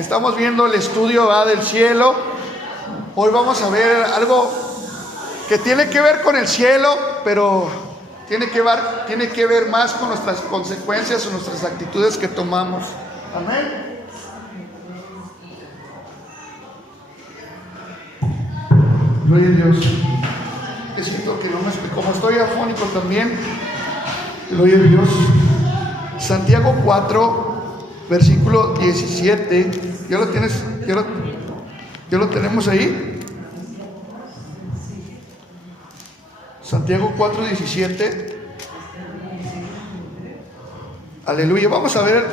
Estamos viendo el estudio del cielo. Hoy vamos a ver algo que tiene que ver con el cielo, pero tiene que ver más con nuestras consecuencias o nuestras actitudes que tomamos. Amén. Gloria a Dios. Te siento que no me... Como estoy afónico también. Gloria a Dios. Santiago 4, versículo 17. ¿Ya lo tienes? ¿Ya lo tenemos ahí? Santiago 4, 17. Aleluya. Vamos a ver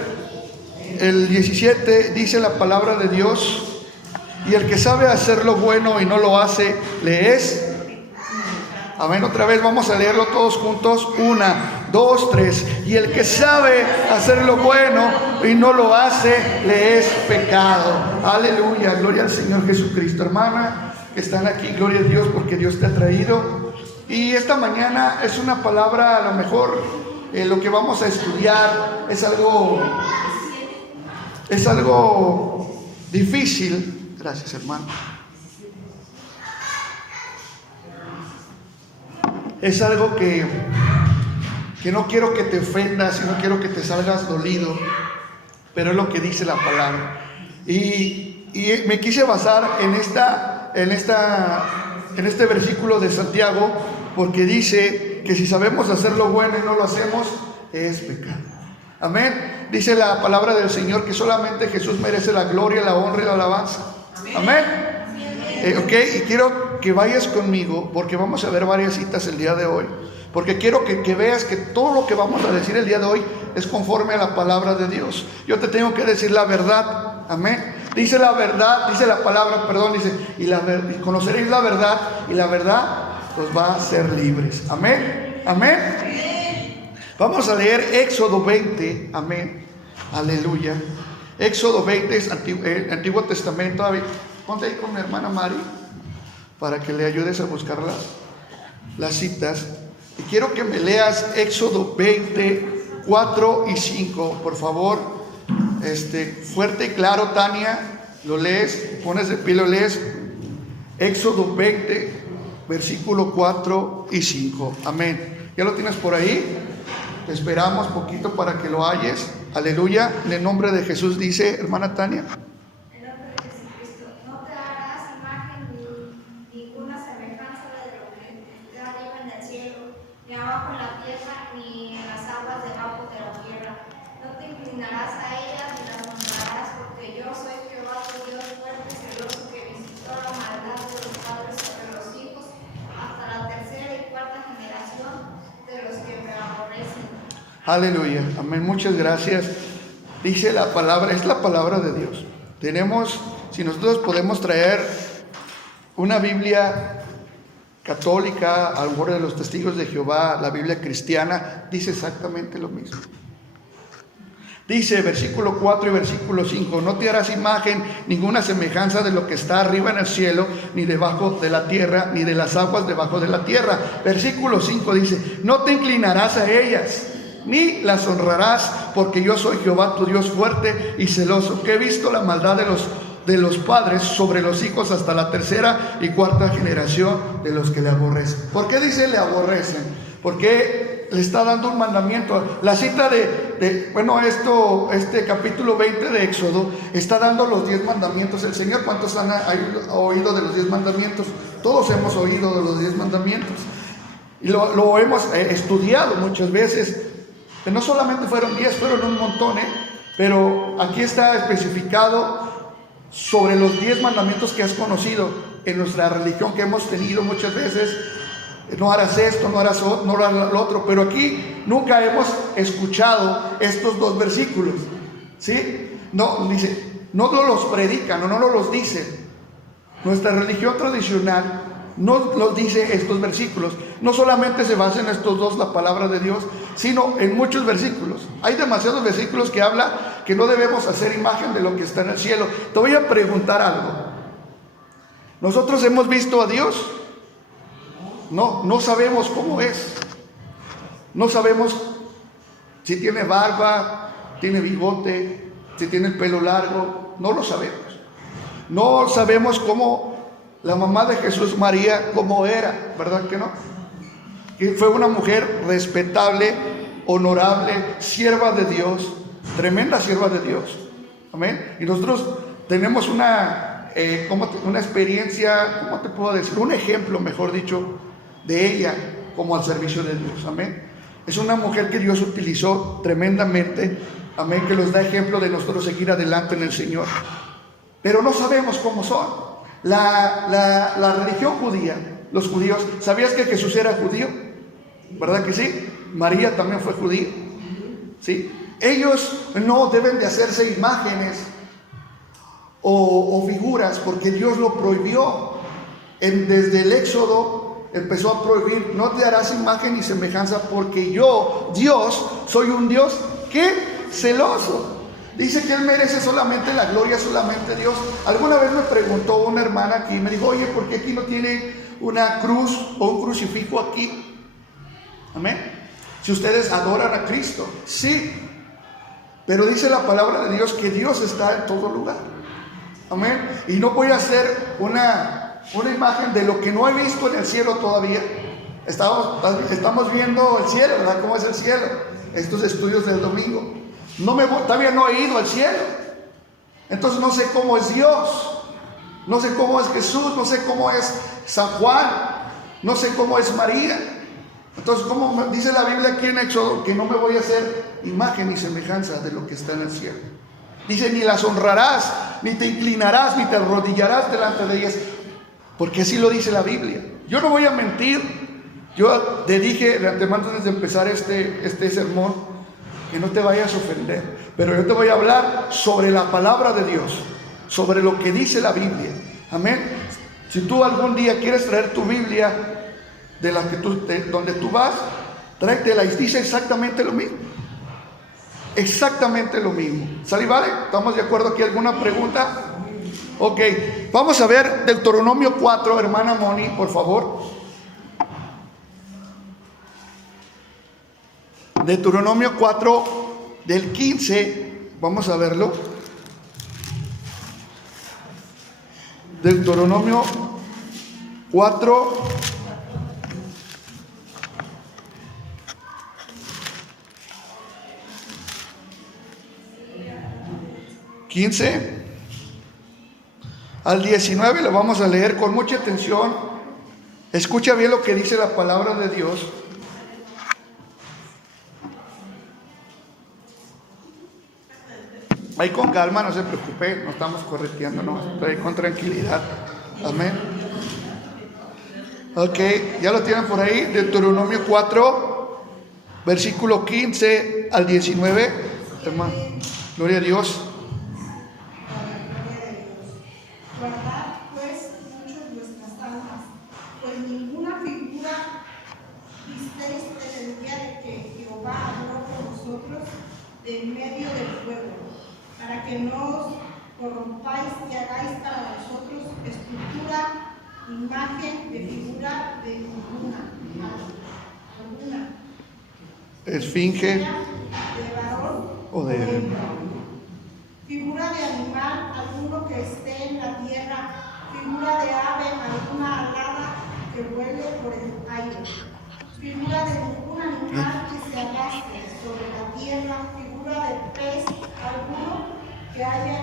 el 17. Dice la palabra de Dios: y el que sabe hacer lo bueno y no lo hace, le es. Amén. Otra vez vamos a leerlo todos juntos. 1, 2, 3. Y el que sabe hacer lo bueno y no lo hace, le es pecado. Aleluya. Gloria al Señor Jesucristo. Hermana, que están aquí, gloria a Dios, porque Dios te ha traído. Y esta mañana es una palabra, a lo mejor lo que vamos a estudiar es algo difícil. Gracias, hermano. Es algo que no quiero que te ofendas y no quiero que te salgas dolido, pero es lo que dice la palabra. Y me quise basar en este versículo de Santiago, porque dice que si sabemos hacer lo bueno y no lo hacemos, es pecado. Amén. Dice la palabra del Señor que solamente Jesús merece la gloria, la honra y la alabanza. Amén. Ok, y quiero que vayas conmigo, porque vamos a ver varias citas el día de hoy, porque quiero que veas que todo lo que vamos a decir el día de hoy es conforme a la palabra de Dios. Yo te tengo que decir la verdad. Amén. Dice la verdad, dice la palabra, perdón, dice, y conoceréis la verdad, y la verdad os va a hacer libres. Amén. Amén. Vamos a leer Éxodo 20. Amén. Aleluya. Éxodo 20 es Antiguo Testamento. Ponte ahí con mi hermana Mari para que le ayudes a buscar las citas. Y quiero que me leas Éxodo 20, 4 y 5, por favor. Fuerte y claro, Tania. Lo lees, pones de pie, lo lees. Éxodo 20, versículo 4 y 5. Amén. ¿Ya lo tienes por ahí? Te esperamos poquito para que lo halles. Aleluya. En el nombre de Jesús dice, hermana Tania. Abajo en la tierra, ni en las aguas debajo de la tierra. No te inclinarás a ellas ni las honrarás, porque yo soy Jehová tu Dios fuerte y celoso, que visitó la maldad de los padres sobre los hijos hasta la tercera y cuarta generación de los que me aborrecen. Aleluya. Amén. Muchas gracias. Dice la palabra, es la palabra de Dios. Si nosotros podemos traer una Biblia católica, al borde de los testigos de Jehová, la Biblia cristiana, dice exactamente lo mismo. Dice versículo 4 y versículo 5: no te harás imagen ninguna semejanza de lo que está arriba en el cielo, ni debajo de la tierra, ni de las aguas debajo de la tierra. Versículo 5 dice: no te inclinarás a ellas, ni las honrarás, porque yo soy Jehová tu Dios fuerte y celoso, que he visto la maldad de los padres sobre los hijos hasta la tercera y cuarta generación de los que le aborrecen. ¿Por qué dice le aborrecen? Porque le está dando un mandamiento. La cita este capítulo 20 de Éxodo está dando los 10 mandamientos. El Señor, ¿cuántos han oído de los 10 mandamientos? Todos hemos oído de los 10 mandamientos. Y lo hemos estudiado muchas veces. Pero no solamente fueron 10, fueron un montón, pero aquí está especificado sobre los 10 mandamientos que has conocido en nuestra religión, que hemos tenido muchas veces. No harás esto, no harás lo otro, pero aquí nunca hemos escuchado estos 2 versículos, ¿sí? No, dice, no los predican o no los dicen. Nuestra religión tradicional no nos dice estos versículos. No solamente se basa en estos 2, la palabra de Dios, sino en muchos versículos. Hay demasiados versículos que habla que no debemos hacer imagen de lo que está en el cielo. Te voy a preguntar algo. ¿Nosotros hemos visto a Dios? No sabemos cómo es. No sabemos si tiene barba, tiene bigote, si tiene el pelo largo, no lo sabemos. No sabemos cómo la mamá de Jesús, María, cómo era, ¿verdad que no? Que fue una mujer respetable, honorable, sierva de Dios, tremenda sierva de Dios. Amén. Y nosotros tenemos una experiencia, ¿cómo te puedo decir? Un ejemplo, mejor dicho, de ella como al servicio de Dios. Amén. Es una mujer que Dios utilizó tremendamente. Amén. Que nos da ejemplo de nosotros seguir adelante en el Señor. Pero no sabemos cómo son. La religión judía, los judíos, ¿sabías que Jesús era judío? ¿Verdad que sí? María también fue judía. ¿Sí? Ellos no deben de hacerse imágenes o figuras, porque Dios lo prohibió. Desde el Éxodo empezó a prohibir: no te harás imagen ni semejanza, porque yo, Dios, soy un Dios que celoso. Dice que Él merece solamente la gloria, solamente Dios. Alguna vez me preguntó una hermana aquí, me dijo: oye, ¿por qué aquí no tiene una cruz o un crucifijo aquí? Amén. Si ustedes adoran a Cristo, sí, pero dice la palabra de Dios que Dios está en todo lugar. Amén. Y no voy a hacer una imagen de lo que no he visto en el cielo todavía. Estamos viendo el cielo, ¿verdad? ¿Cómo es el cielo? Estos estudios del domingo. Todavía no he ido al cielo. Entonces no sé cómo es Dios, no sé cómo es Jesús, no sé cómo es San Juan, no sé cómo es María. Entonces, como dice la Biblia aquí en Éxodo, que no me voy a hacer imagen ni semejanza de lo que está en el cielo. Dice: ni las honrarás, ni te inclinarás, ni te arrodillarás delante de ellas, porque así lo dice la Biblia. Yo no voy a mentir. Yo te dije de antemano, antes de empezar este sermón, que no te vayas a ofender, pero yo te voy a hablar sobre la palabra de Dios, sobre lo que dice la Biblia. Amén. Si tú algún día quieres traer tu Biblia donde tú vas, tráetela, y dice exactamente lo mismo. Exactamente lo mismo. ¿Sale y vale? ¿Estamos de acuerdo aquí? ¿Alguna pregunta? Ok, vamos a ver Deuteronomio 4, hermana Moni, por favor. Deuteronomio 4, del 15, vamos a verlo. Deuteronomio 4, al 19, lo vamos a leer con mucha atención. Escucha bien lo que dice la palabra de Dios. Ahí con calma, no se preocupe, no estamos correteando, no, estoy con tranquilidad. Amén. Ok, ya lo tienen por ahí. Deuteronomio 4, versículo 15 al 19. Hermano, gloria a Dios. Guardad pues mucho vuestras almas, pues ninguna figura visteis en el día de que Jehová habló con vosotros de en medio del fuego, para que no os corrompáis y hagáis para vosotros escultura, imagen de figura de ninguna, Esfinge de varón o de hembra, figura de animal alguno que esté en la tierra, figura de ave alguna alada que vuele por el aire, figura de ningún animal que se arrastre sobre la tierra, figura de pez alguno que haya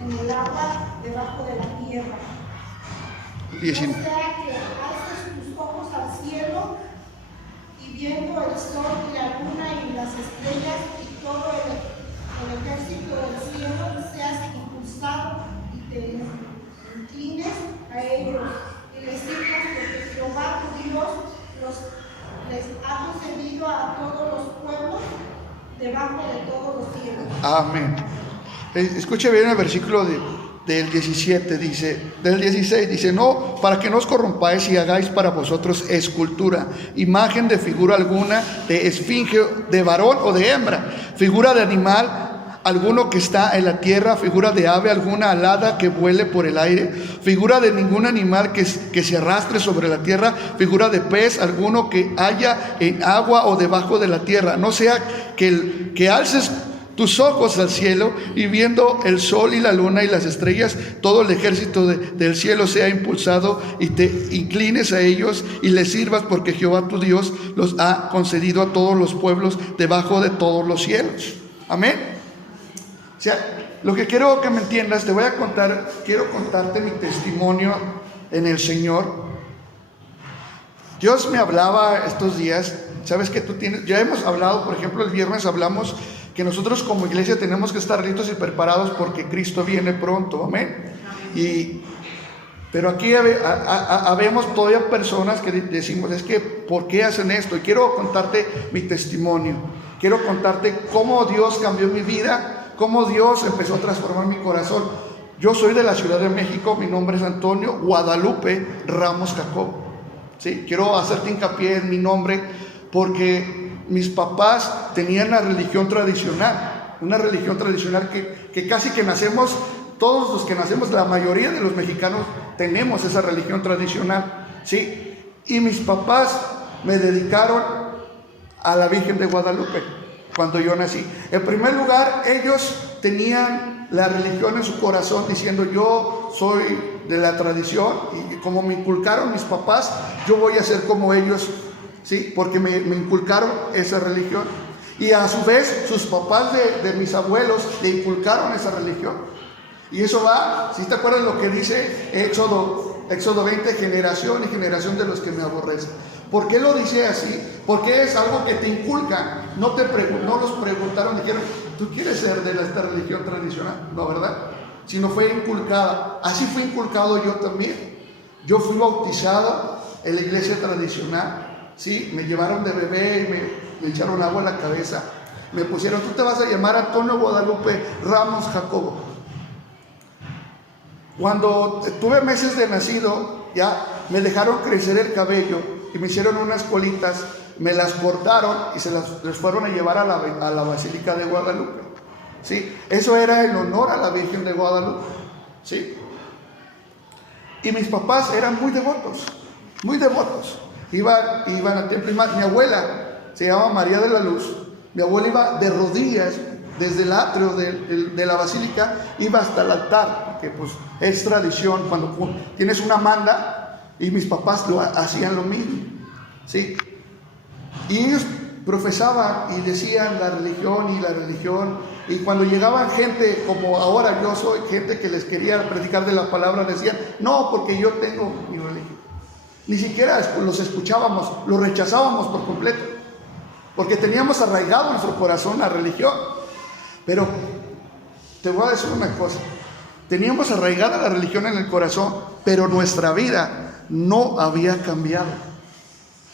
en el agua debajo de la tierra. No sea que alces tus ojos al cielo y viendo el sol y la luna y las estrellas y todo el ejército del cielo, seas impulsado y te inclines a ellos y les digas que Jehová tu Dios les ha concedido a todos los pueblos debajo de todos los cielos. Amén. Escuche bien el versículo del 17, del 16, dice: no, para que no os corrompáis y hagáis para vosotros escultura, imagen de figura alguna, de esfinge, de varón o de hembra, figura de animal alguno que está en la tierra, figura de ave alguna alada que vuele por el aire, figura de ningún animal que se arrastre sobre la tierra, figura de pez alguno que haya en agua o debajo de la tierra. No sea que alces tus ojos al cielo y viendo el sol y la luna y las estrellas, todo el ejército del cielo sea impulsado y te inclines a ellos y les sirvas, porque Jehová tu Dios los ha concedido a todos los pueblos debajo de todos los cielos. Amén. O sea, lo que quiero que me entiendas, quiero contarte mi testimonio en el Señor. Dios me hablaba estos días. Sabes que ya hemos hablado, por ejemplo, el viernes hablamos que nosotros como iglesia tenemos que estar listos y preparados porque Cristo viene pronto, amén. Pero aquí habemos todavía personas que decimos, es que ¿por qué hacen esto? Y quiero contarte mi testimonio, quiero contarte cómo Dios cambió mi vida, cómo Dios empezó a transformar mi corazón. Yo soy de la Ciudad de México, mi nombre es Antonio Guadalupe Ramos Jacobo. ¿Sí? Quiero hacerte hincapié en mi nombre porque mis papás tenían una religión tradicional que casi que nacemos, todos los que nacemos, la mayoría de los mexicanos tenemos esa religión tradicional, ¿sí? Y mis papás me dedicaron a la Virgen de Guadalupe cuando yo nací. En primer lugar, ellos tenían la religión en su corazón diciendo, yo soy de la tradición y como me inculcaron mis papás, yo voy a ser como ellos. Sí, porque me inculcaron esa religión. Y a su vez, sus papás de mis abuelos le inculcaron esa religión. Y eso va, si te acuerdas lo que dice Éxodo 20, generación y generación de los que me aborrecen. ¿Por qué lo dice así? Porque es algo que te inculcan. No los preguntaron, dijeron, ¿tú quieres ser de esta religión tradicional? No, ¿verdad? Sino fue inculcada. Así fue inculcado yo también. Yo fui bautizado en la iglesia tradicional. Sí, me llevaron de bebé y me echaron agua en la cabeza. Me pusieron, tú te vas a llamar Antonio Guadalupe Ramos Jacobo. Cuando tuve meses de nacido, ya me dejaron crecer el cabello y me hicieron unas colitas, me las cortaron y les fueron a llevar a la Basílica de Guadalupe. ¿Sí? Eso era en honor a la Virgen de Guadalupe. ¿Sí? Y mis papás eran muy devotos, muy devotos. Iban al templo. Mi abuela se llama María de la Luz. Mi abuela iba de rodillas desde el atrio de la basílica, iba hasta el altar, que pues es tradición cuando tienes una manda, y mis papás hacían lo mismo, ¿sí? Y ellos profesaban y decían la religión, y cuando llegaban gente como ahora yo soy, gente que les quería predicar de la palabra, decían, no, porque yo tengo mi religión. Ni siquiera los escuchábamos, los rechazábamos por completo, porque teníamos arraigado en nuestro corazón la religión. Pero te voy a decir una cosa, teníamos arraigada la religión en el corazón, pero nuestra vida no había cambiado.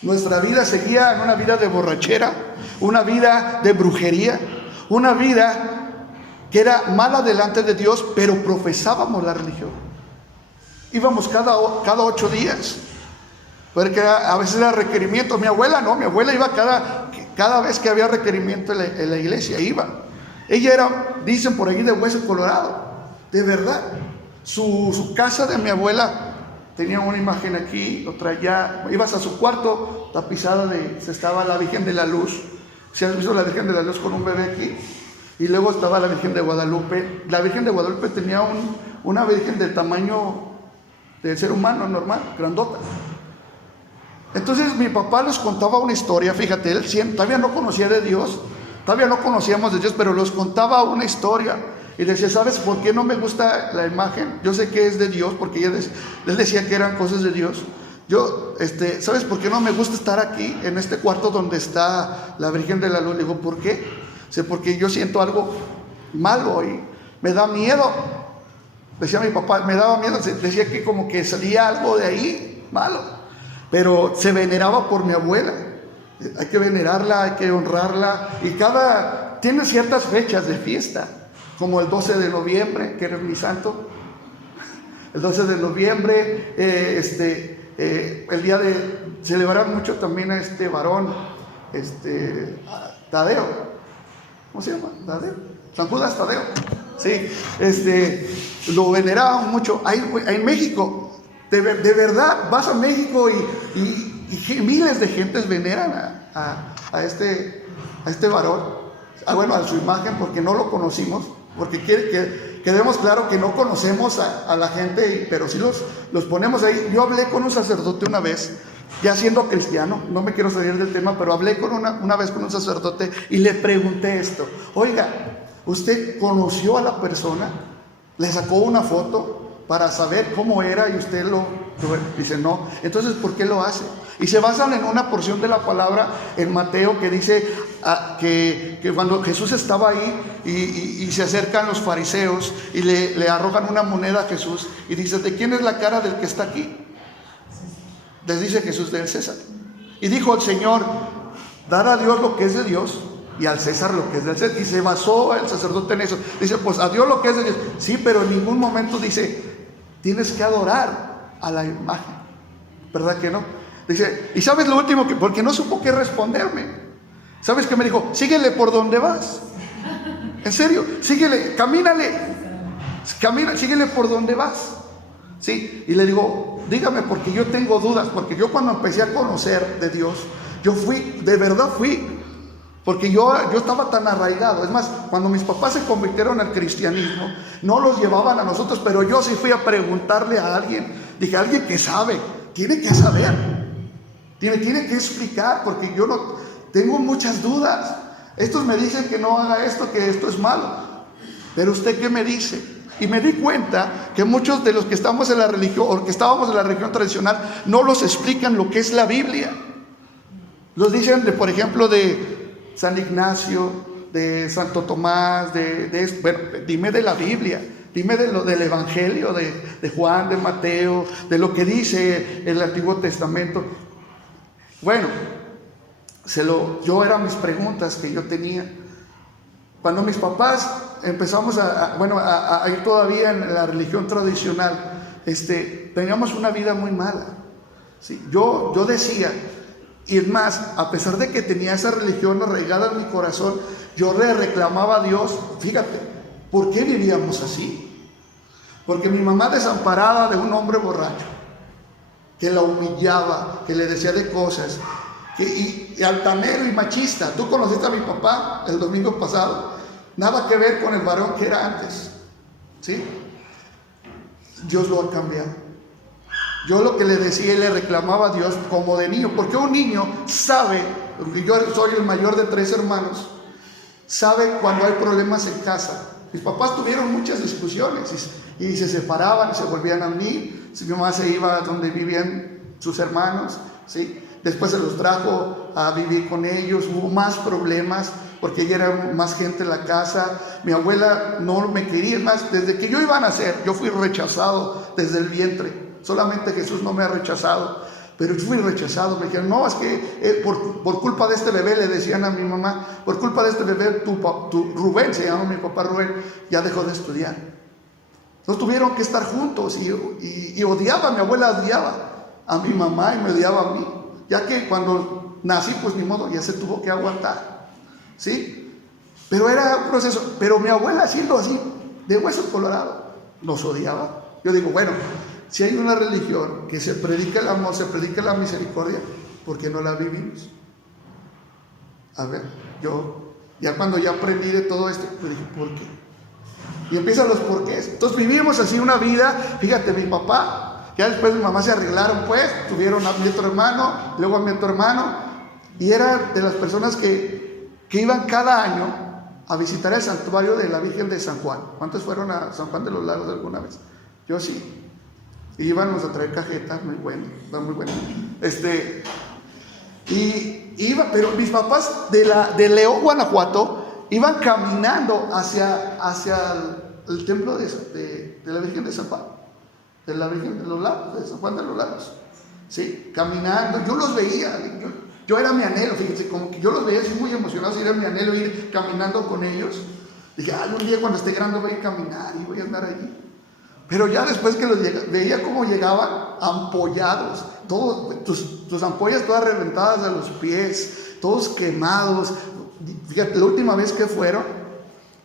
Nuestra vida seguía en una vida de borrachera, una vida de brujería, una vida que era mala delante de Dios, pero profesábamos la religión. Íbamos cada 8 días. Porque a veces era requerimiento. Mi abuela no, mi abuela iba cada vez que había requerimiento en la iglesia, iba. Ella era, dicen por ahí, de hueso colorado, de verdad. Su casa de mi abuela tenía una imagen aquí, otra allá. Ibas a su cuarto, tapizada estaba la Virgen de la Luz. ¿Se has visto la Virgen de la Luz con un bebé aquí? Y luego estaba la Virgen de Guadalupe. La Virgen de Guadalupe tenía una Virgen del tamaño del ser humano normal, grandota. Entonces mi papá les contaba una historia, fíjate, él todavía no conocía de Dios, todavía no conocíamos de Dios, pero les contaba una historia y le decía, ¿sabes por qué no me gusta la imagen? Yo sé que es de Dios, porque él decía que eran cosas de Dios. ¿Sabes por qué no me gusta estar aquí, en este cuarto donde está la Virgen de la Luz? Le digo, ¿por qué? Porque yo siento algo malo y me da miedo. Decía mi papá, me daba miedo, decía que como que salía algo de ahí malo. Pero se veneraba por mi abuela. Hay que venerarla, hay que honrarla. Y tiene ciertas fechas de fiesta, como el 12 de noviembre, que eres mi santo. El 12 de noviembre, el día de celebrar mucho también a este varón, Tadeo. ¿Cómo se llama? ¿Tadeo? San Judas Tadeo. Sí, lo veneraban mucho. Ahí en México. De verdad, vas a México y miles de gentes veneran a este varón. bueno, a su imagen, porque no lo conocimos, porque quiere que quedemos claro que no conocemos a la gente, pero sí los ponemos ahí. Yo hablé con un sacerdote una vez, ya siendo cristiano, no me quiero salir del tema, pero hablé con una vez con un sacerdote y le pregunté esto: oiga, ¿usted conoció a la persona? ¿Le sacó una foto para saber cómo era y usted dice no? Entonces, ¿por qué lo hace? Y se basan en una porción de la palabra en Mateo que dice que cuando Jesús estaba ahí y se acercan los fariseos y le arrojan una moneda a Jesús y dice: ¿de quién es la cara del que está aquí? Les dice Jesús: del César. Y dijo el Señor: dar a Dios lo que es de Dios y al César lo que es del César. Y se basó el sacerdote en eso. Dice: pues a Dios lo que es de Dios. Sí, pero en ningún momento dice: tienes que adorar a la imagen. ¿Verdad que no? Dice, y ¿sabes lo último? Porque no supo qué responderme. ¿Sabes qué me dijo? Síguele por donde vas. En serio, síguele, síguele por donde vas. ¿Sí? Y le digo: dígame, porque yo tengo dudas. Porque yo, cuando empecé a conocer de Dios, yo fui, de verdad fui, porque yo estaba tan arraigado. Es más, cuando mis papás se convirtieron al cristianismo, no los llevaban a nosotros, pero yo sí fui a preguntarle a alguien. Dije: alguien que sabe, tiene que saber, tiene que explicar, porque yo no tengo muchas dudas. Estos me dicen que no haga esto, que esto es malo, pero ¿usted qué me dice? Y me di cuenta que muchos de los que estamos en la religión, o que estábamos en la religión tradicional, no los explican lo que es la Biblia. Los dicen, por ejemplo, de San Ignacio, de Santo Tomás, bueno, dime de la Biblia, dime del Evangelio de Juan, de Mateo, de lo que dice el Antiguo Testamento. Bueno, yo eran mis preguntas que yo tenía. Cuando mis papás empezamos a ir todavía en la religión tradicional, teníamos una vida muy mala. ¿Sí? Yo decía, y es más, a pesar de que tenía esa religión arraigada en mi corazón, yo le reclamaba a Dios. Fíjate, ¿por qué vivíamos así? Porque mi mamá, desamparada de un hombre borracho, que la humillaba, que le decía de cosas, y altanero y machista. Tú conociste a mi papá el domingo pasado, nada que ver con el varón que era antes, ¿sí? Dios lo ha cambiado. Yo lo que le decía y le reclamaba a Dios como de niño, porque un niño sabe, yo soy el mayor de 3 hermanos, sabe cuando hay problemas en casa. Mis papás tuvieron muchas discusiones y se separaban y se volvían a unir. Mi mamá se iba a donde vivían sus hermanos, ¿sí? Después se los trajo a vivir con ellos. Hubo más problemas porque ya era más gente en la casa. Mi abuela no me quería más. Desde que yo iba a nacer, yo fui rechazado desde el vientre. Solamente Jesús no me ha rechazado, pero yo fui rechazado. Me dijeron: no, es que por culpa de este bebé, le decían a mi mamá, por culpa de este bebé, tu Rubén, se llama mi papá Rubén, ya dejó de estudiar. Entonces tuvieron que estar juntos y odiaba, mi abuela odiaba a mi mamá y me odiaba a mí, ya que cuando nací, pues ni modo, ya se tuvo que aguantar, ¿sí? Pero era un proceso. Pero mi abuela, siendo así, de hueso colorado, nos odiaba. Yo digo, bueno, si hay una religión que se predica el amor, se predica la misericordia, ¿por qué no la vivimos? A ver, yo ya cuando ya aprendí de todo esto, pues dije, ¿por qué? Y empiezan los porqués. Entonces vivimos así una vida. Fíjate, mi papá, ya después mi mamá se arreglaron, pues, tuvieron a mi otro hermano, luego a mi otro hermano, y era de las personas que iban cada año a visitar el santuario de la Virgen de San Juan. ¿Cuántos fueron a San Juan de los Lagos alguna vez? Yo sí. Y íbamos a traer cajetas, muy bueno, muy bueno. Pero mis papás de León, Guanajuato, iban caminando hacia el templo de la Virgen de San Juan, de la Virgen de los Lagos, de San Juan de los Lagos. Sí, caminando, yo los veía, yo era mi anhelo, fíjense, como que yo los veía así muy emocionados, y era mi anhelo ir caminando con ellos. Dije, un día cuando esté grande voy a caminar y voy a andar allí. Pero ya después que veía cómo llegaban ampollados, todos, tus ampollas todas reventadas de los pies, todos quemados. Fíjate, la última vez que fueron,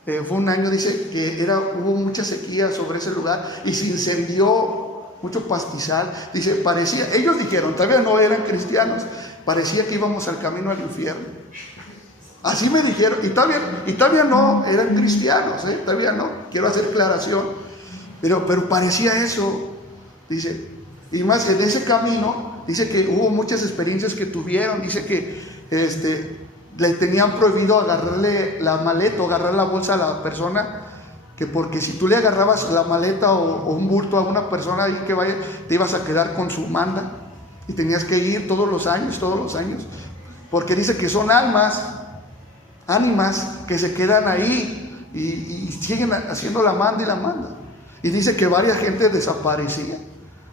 fue un año, dice que hubo mucha sequía sobre ese lugar y se incendió mucho pastizal. Dice, parecía, ellos dijeron, todavía no eran cristianos, parecía que íbamos al camino al infierno. Así me dijeron, y todavía no eran cristianos, todavía no, quiero hacer aclaración, pero parecía eso, dice, y más en ese camino, dice que hubo muchas experiencias que tuvieron, dice que le tenían prohibido agarrarle la maleta o agarrar la bolsa a la persona, que porque si tú le agarrabas la maleta o un bulto a una persona ahí que vaya, te ibas a quedar con su manda, y tenías que ir todos los años, porque dice que son ánimas que se quedan ahí y siguen haciendo la manda y la manda. Y dice que varias gente desaparecía,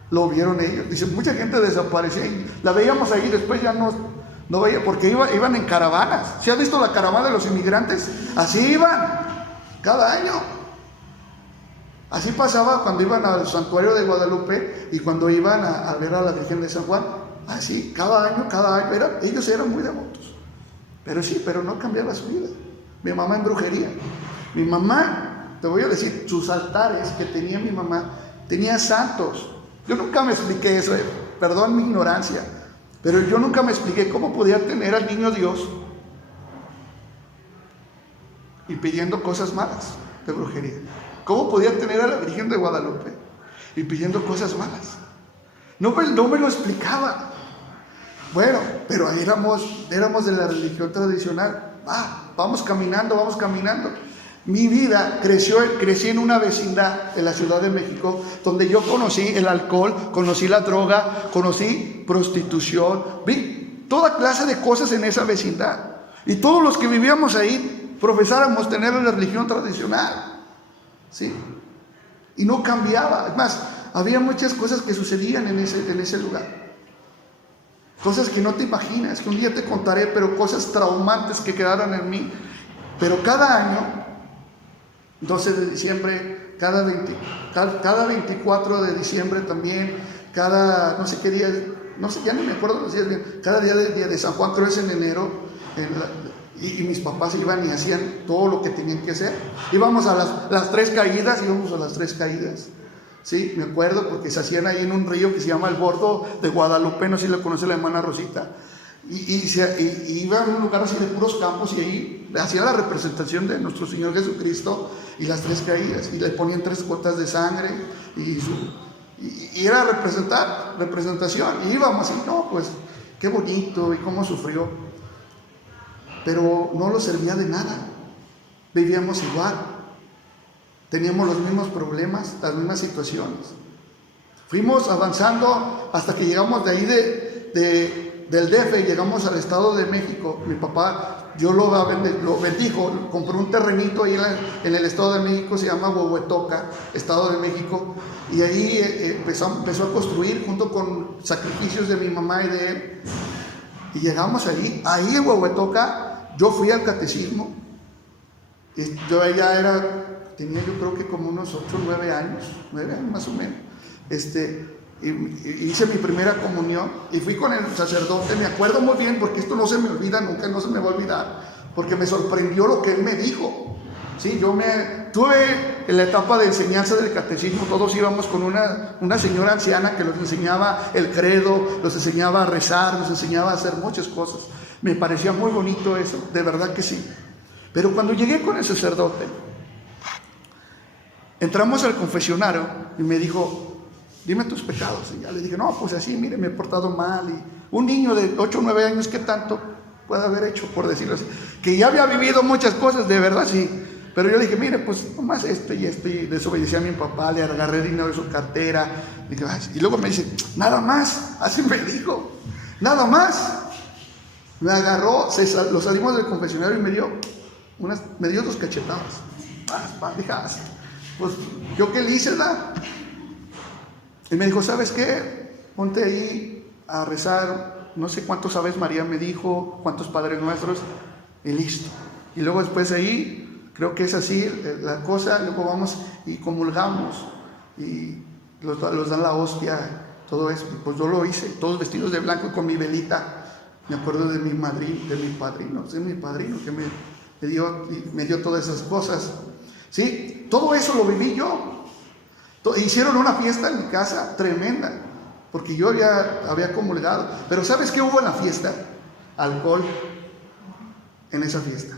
lo vieron ellos, dice mucha gente desaparecía y la veíamos ahí, después ya no veía, porque iban en caravanas. ¿Se ha visto la caravana de los inmigrantes? Así iban cada año. Así pasaba cuando iban al santuario de Guadalupe y cuando iban a ver a la Virgen de San Juan. Así, cada año, ellos eran muy devotos. Pero no cambiaba su vida. Mi mamá en brujería. Mi mamá, te voy a decir, sus altares que tenía mi mamá, tenía santos. Yo nunca me expliqué eso, perdón mi ignorancia, pero yo nunca me expliqué cómo podía tener al niño Dios y pidiendo cosas malas de brujería. ¿Cómo podía tener a la Virgen de Guadalupe y pidiendo cosas malas? No me lo explicaba. Bueno, pero éramos de la religión tradicional. Vamos caminando. Mi vida crecí en una vecindad en la Ciudad de México, donde yo conocí el alcohol, conocí la droga, conocí prostitución, vi toda clase de cosas en esa vecindad. Y todos los que vivíamos ahí profesáramos tener la religión tradicional, ¿sí? Y no cambiaba. Es más, había muchas cosas que sucedían en ese lugar. Cosas que no te imaginas, que un día te contaré, pero cosas traumantes que quedaron en mí. Pero cada año, 12 de diciembre, cada 24 de diciembre también, no sé qué día, no sé, ya no me acuerdo los días bien, cada día de San Juan, creo es en enero, y mis papás iban y hacían todo lo que tenían que hacer. Íbamos a las tres caídas. Sí, me acuerdo porque se hacían ahí en un río que se llama el Bordo de Guadalupe, no sé si lo conoce la hermana Rosita, y iba a un lugar así de puros campos y ahí hacía la representación de nuestro Señor Jesucristo y las tres caídas, y le ponían 3 gotas de sangre y era representación, y íbamos así, no, pues qué bonito y cómo sufrió, pero no lo servía de nada, vivíamos igual. Teníamos los mismos problemas, las mismas situaciones. Fuimos avanzando hasta que llegamos de ahí del DF, llegamos al Estado de México. Mi papá, Dios lo bendijo, compró un terrenito ahí en el Estado de México, se llama Huehuetoca, Estado de México, y ahí empezó a construir junto con sacrificios de mi mamá y de él. Y llegamos ahí en Huehuetoca, yo fui al catecismo, y yo ya tenía yo creo que como unos 8 o 9 años más o menos, y hice mi primera comunión y fui con el sacerdote. Me acuerdo muy bien porque esto no se me olvida nunca, no se me va a olvidar, porque me sorprendió lo que él me dijo. Sí, tuve en la etapa de enseñanza del catecismo, todos íbamos con una señora anciana que nos enseñaba el credo, nos enseñaba a rezar, nos enseñaba a hacer muchas cosas. Me parecía muy bonito eso, de verdad que sí. Pero cuando llegué con el sacerdote, entramos al confesionario y me dijo, dime tus pecados. Y ya le dije, no, pues así, mire, me he portado mal. Y un niño de 8 o 9 años, ¿qué tanto puede haber hecho, por decirlo así? Que ya había vivido muchas cosas, de verdad, sí. Pero yo le dije, mire, pues nomás esto y esto. Y desobedecí a mi papá, le agarré dinero de su cartera. Y luego me dice, nada más, así me dijo, nada más. Me agarró, lo salimos del confesionario y me dio 2 cachetadas. Bandejas. Pues, ¿yo qué le hice, da? Y me dijo, ¿sabes qué? Ponte ahí a rezar, no sé cuántos Aves María me dijo, cuántos Padres Nuestros, y listo. Y luego después ahí, creo que es así la cosa, luego vamos y comulgamos, y los dan la hostia, todo eso. Y pues yo lo hice, todos vestidos de blanco y con mi velita. Me acuerdo de mi padrino que me dio todas esas cosas. ¿Sí? Todo eso lo viví yo. Hicieron una fiesta en mi casa tremenda, porque yo ya había comulgado. Pero ¿sabes qué hubo en la fiesta? Alcohol. en esa fiesta.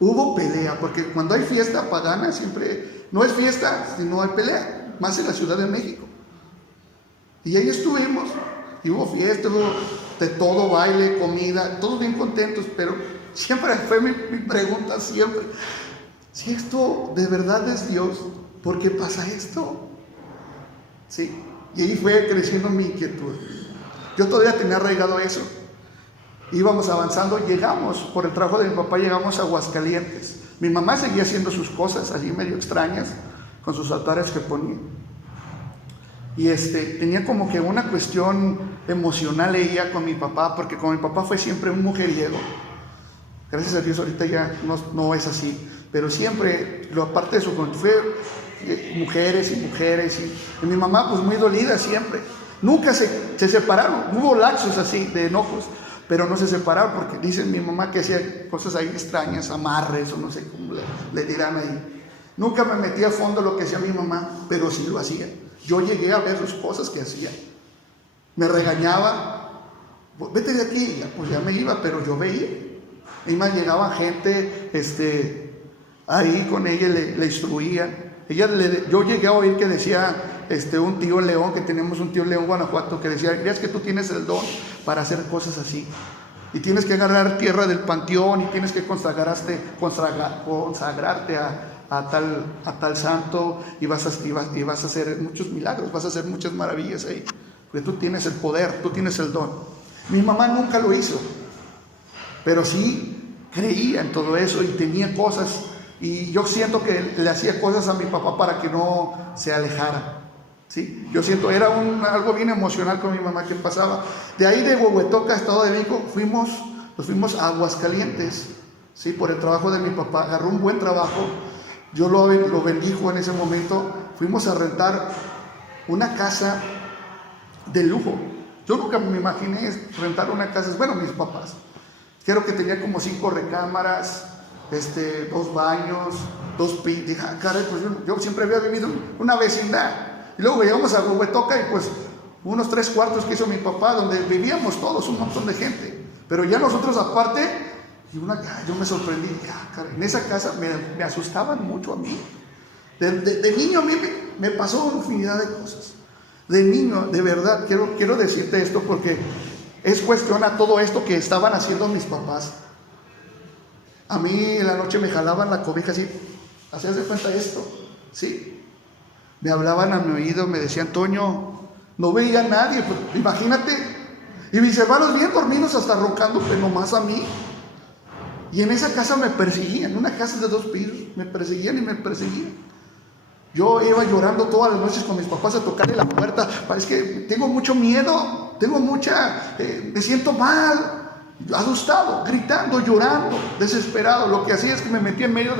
Hubo pelea, porque cuando hay fiesta pagana siempre, no es fiesta, sino hay pelea, más en la Ciudad de México. Y ahí estuvimos, y hubo fiesta, hubo de todo, baile, comida, todos bien contentos, pero siempre fue mi pregunta, siempre, si esto de verdad es Dios, ¿por qué pasa esto? Sí, y ahí fue creciendo mi inquietud. Yo todavía tenía arraigado eso. Íbamos avanzando, llegamos, por el trabajo de mi papá, llegamos a Aguascalientes. Mi mamá seguía haciendo sus cosas allí medio extrañas, con sus altares que ponía. Y tenía como que una cuestión emocional ella con mi papá, porque con mi papá fue siempre un mujeriego. Gracias a Dios ahorita ya no es así, pero siempre, aparte de su fue mujeres, y mi mamá pues muy dolida siempre. Nunca se separaron, hubo lapsos así de enojos, pero no se separaron porque dice mi mamá que hacía cosas ahí extrañas, amarres o no sé cómo le dirán ahí. Nunca me metí a fondo lo que hacía mi mamá, pero sí lo hacía. Yo llegué a ver sus cosas que hacía. Me regañaba, vete de aquí, pues ya me iba, pero yo veía. Y más llegaba gente ahí con ella, le instruía. Yo llegué a oír que decía un tío León, que tenemos un tío León, Guanajuato, que decía, crees que tú tienes el don para hacer cosas así. Y tienes que agarrar tierra del panteón y tienes que consagrarte a tal santo y vas a hacer muchos milagros, vas a hacer muchas maravillas ahí, porque tú tienes el poder, tú tienes el don. Mi mamá nunca lo hizo, pero sí creía en todo eso y tenía cosas, y yo siento que le hacía cosas a mi papá para que no se alejara, ¿sí? Yo siento, era algo bien emocional con mi mamá que pasaba. De ahí de Huehuetoca, Estado de México, nos fuimos a Aguascalientes, ¿sí? Por el trabajo de mi papá, agarró un buen trabajo. Yo lo bendijo en ese momento. Fuimos a rentar una casa de lujo. Yo nunca me imaginé rentar una casa, bueno, mis papás. Creo que tenía como 5 recámaras, 2 baños, 2 pisos. Dije, caray, pues yo siempre había vivido en una vecindad. Y luego llegamos a Huehuetoca y pues unos 3 cuartos que hizo mi papá, donde vivíamos todos, un montón de gente. Pero ya nosotros aparte. Y yo me sorprendí, en esa casa me asustaban mucho a mí. De niño a mí me pasó una infinidad de cosas. De niño, de verdad, quiero decirte esto porque es cuestión a todo esto que estaban haciendo mis papás. A mí en la noche me jalaban la cobija así, hacías de cuenta esto, ¿sí? Me hablaban a mi oído, me decían, Toño, no veía a nadie, pues, imagínate. Y mis hermanos bien dormidos hasta roncando, pero nomás a mí. Y en esa casa me perseguían, una casa de 2 pisos, me perseguían. Yo iba llorando todas las noches con mis papás a tocarle la puerta. Es que tengo mucho miedo, me siento mal, asustado, gritando, llorando, desesperado. Lo que hacía es que me metía en medio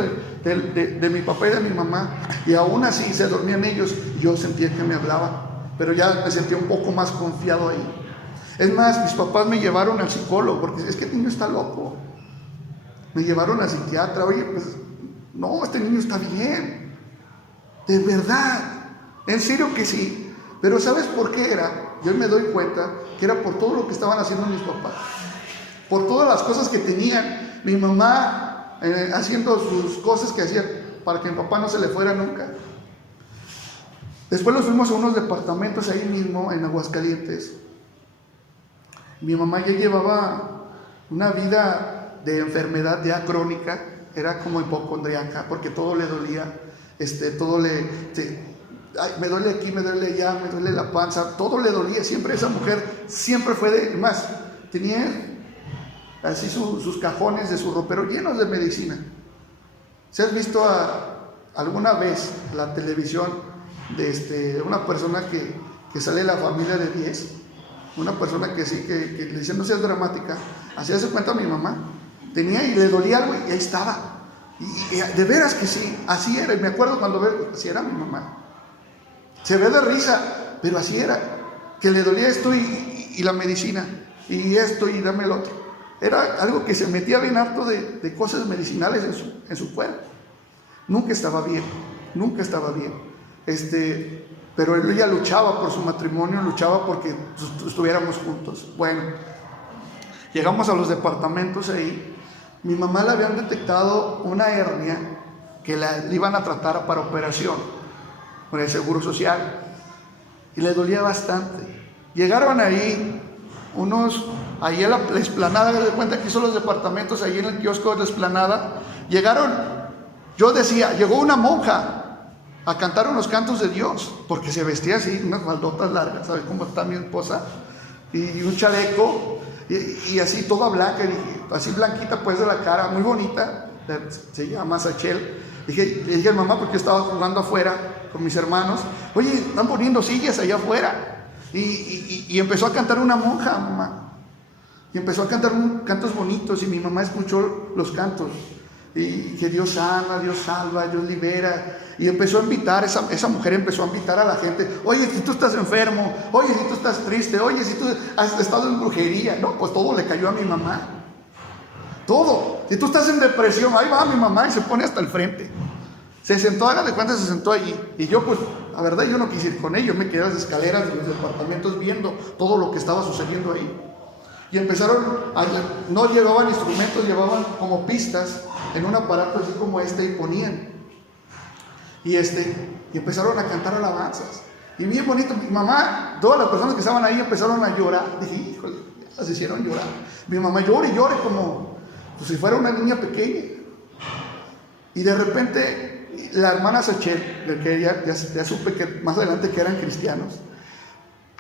de mi papá y de mi mamá, y aún así se dormían ellos, y yo sentía que me hablaban, pero ya me sentía un poco más confiado ahí. Es más, mis papás me llevaron al psicólogo, porque es que el niño está loco. Me llevaron al psiquiatra, oye, pues, no, este niño está bien, de verdad, en serio que sí, pero ¿sabes por qué era? Yo me doy cuenta que era por todo lo que estaban haciendo mis papás, por todas las cosas que tenían, mi mamá haciendo sus cosas que hacía para que mi papá no se le fuera nunca. Después nos fuimos a unos departamentos ahí mismo, en Aguascalientes. Mi mamá ya llevaba una vida de enfermedad ya crónica, era como hipocondriaca, porque todo le dolía, me duele aquí, me duele allá, me duele la panza, todo le dolía, siempre esa mujer, siempre fue más, tenía así sus cajones de su ropero llenos de medicina. ¿Se has visto alguna vez la televisión de una persona que sale de la familia de 10? Una persona que sí, que le decían no seas dramática, así hace cuenta a mi mamá. Tenía y le dolía algo y ahí estaba. Y de veras que sí, así era. Y me acuerdo cuando así era mi mamá. Se ve de risa, pero así era. Que le dolía esto y la medicina. Y esto y dame el otro. Era algo que se metía bien harto de cosas medicinales en su cuerpo. Nunca estaba bien. Pero ella luchaba por su matrimonio, luchaba porque estuviéramos juntos. Bueno, llegamos a los departamentos ahí. Mi mamá le habían detectado una hernia que le iban a tratar para operación con el Seguro Social y le dolía bastante. Llegaron ahí ahí en la explanada, de cuenta que hizo los departamentos ahí en el kiosco de la explanada. Yo decía, llegó una monja a cantar unos cantos de Dios, porque se vestía así, unas faldotas largas, ¿sabes cómo está mi esposa? Y un chaleco, y así toda blanca, así blanquita pues de la cara, muy bonita, se llama Sachel. Le dije a mamá, porque estaba jugando afuera con mis hermanos, oye, están poniendo sillas allá afuera. Y empezó a cantar una monja, mamá. Y empezó a cantar cantos bonitos, y mi mamá escuchó los cantos. Y que Dios sana, Dios salva, Dios libera. Y empezó a invitar, esa mujer empezó a invitar a la gente. Oye, si tú estás enfermo, oye, si tú estás triste, oye, si tú has estado en brujería. No, pues todo le cayó a mi mamá. Todo. Si tú estás en depresión, ahí va mi mamá y se pone hasta el frente. Se sentó, haga de cuenta, se sentó allí. Y yo, pues, la verdad, yo no quise ir con ellos. Me quedé en las escaleras de los departamentos viendo todo lo que estaba sucediendo ahí. Y no llevaban instrumentos, llevaban como pistas en un aparato así como y ponían. Y empezaron a cantar alabanzas. Y bien bonito. Mi mamá, todas las personas que estaban ahí empezaron a llorar. Dije, híjole, las hicieron llorar. Mi mamá llora y llora como si fuera una niña pequeña. Y de repente la hermana Sachel, que ya supe que más adelante que eran cristianos,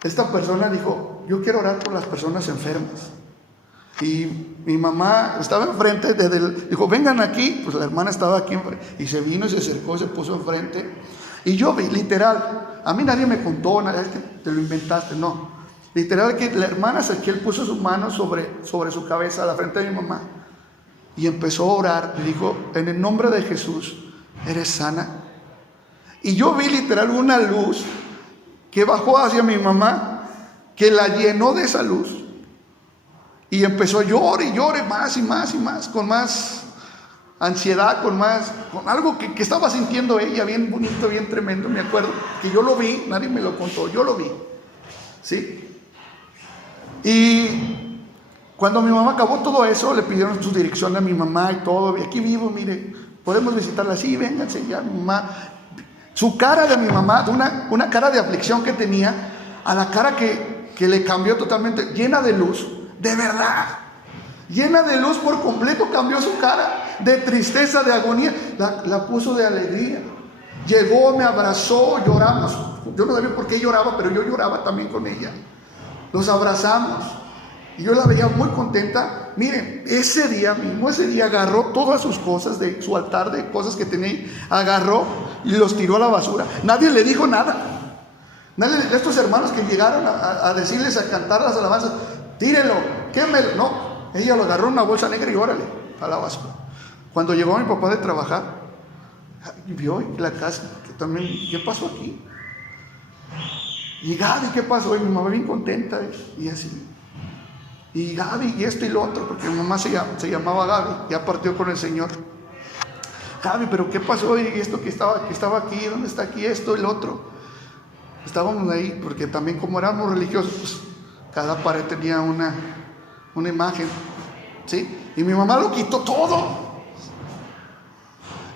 esta persona dijo, yo quiero orar por las personas enfermas. Y mi mamá estaba enfrente, dijo, vengan aquí. Pues la hermana estaba aquí enfrente, y se vino y se acercó y se puso enfrente. Y yo vi, literal, a mí nadie me contó, es que te lo inventaste, no. Literal que la hermana Sachel puso su mano sobre su cabeza, a la frente de mi mamá, y empezó a orar. Le dijo, en el nombre de Jesús, eres sana. Y yo vi literal una luz que bajó hacia mi mamá, que la llenó de esa luz. Y empezó a llorar y llorar más y más y más, con más ansiedad, con algo que estaba sintiendo ella, bien bonito, bien tremendo. Me acuerdo que yo lo vi, nadie me lo contó, yo lo vi, ¿sí? Y cuando mi mamá acabó todo eso, le pidieron su dirección a mi mamá y todo. Y aquí vivo, mire, podemos visitarla. Sí, vénganse ya, mamá. Su cara de mi mamá, una cara de aflicción que tenía, a la cara que le cambió totalmente, llena de luz, de verdad, llena de luz por completo, cambió su cara, de tristeza, de agonía, la puso de alegría. Llegó, me abrazó, lloramos. Yo no sabía por qué lloraba, pero yo lloraba también con ella. Los abrazamos. Y yo la veía muy contenta. Miren, ese día agarró todas sus cosas de su altar, de cosas que tenía, agarró y los tiró a la basura. Nadie le dijo nada. Nadie de estos hermanos que llegaron a decirles, a cantar las alabanzas, tírelo, quémelo. No, ella lo agarró en una bolsa negra y órale, a la basura. Cuando llegó mi papá de trabajar, vio la casa, que también, ¿qué pasó aquí? Y Gaby, ¿qué pasó? Y mi mamá bien contenta, y así. Y Gaby, y esto y lo otro, porque mi mamá se llamaba Gaby, ya partió con el Señor. Gaby, ¿pero qué pasó? Y esto que estaba aquí, ¿dónde está aquí esto y lo otro? Estábamos ahí, porque también como éramos religiosos, pues, cada pared tenía una imagen, ¿sí? Y mi mamá lo quitó todo.